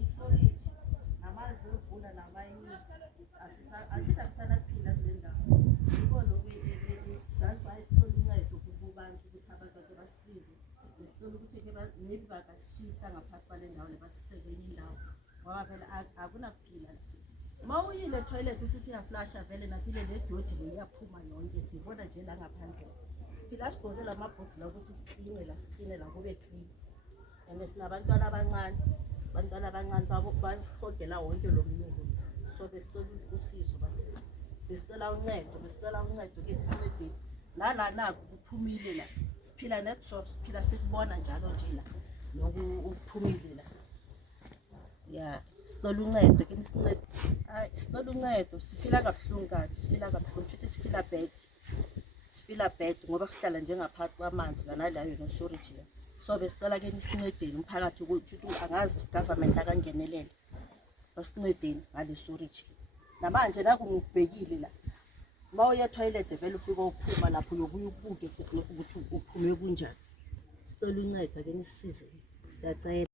i-storage namanzi okuvula namayini asitha kusanaphila kule ndawo. Yiko lokhu that's isithole uncedo kubantu ukuthi abantu ake basisize nesithole ukuthi maybe bangasishisa ngaphansi kwale ndawo lebasiseke enye indawo ngoba vele akunakuphila la. Uma uyile etoilet ukuthi uyaflasha vele naphile le doti le iyaphuma yonke sibona nje la ngaphandle. Siphila sigqoke lamabhoots la ukuthi sikline la kube clean. And sinabantwana abancane, abantwana abancane bahogela wonke lo mnuko. So besicela usizo bantu. Besicela uncedo ke sincedile. Nala naku kuphumile la. Siphila net so siphila sikubona njalo nje la. Nokuphumile la. Yeah, sicela uncedo ke nisincede. Sicela uncedo sifila kabuhlungu kabi, sifila kabuhlungu futhi sifila bad ngoba sihlala njengaphansi kwamanzi la nalayo no storage la. So besicela ke nisincedeni umphakathi ukuthi angazi government akangenelele. Basincedeni ngale storage. Namanje nakungibhekile la. Mawuya toilet vele ufika uphuma lapho yobuya ubuke futhi ukuthi uphume kunjani. Sicela uncedo ke nisisize. Siyacela.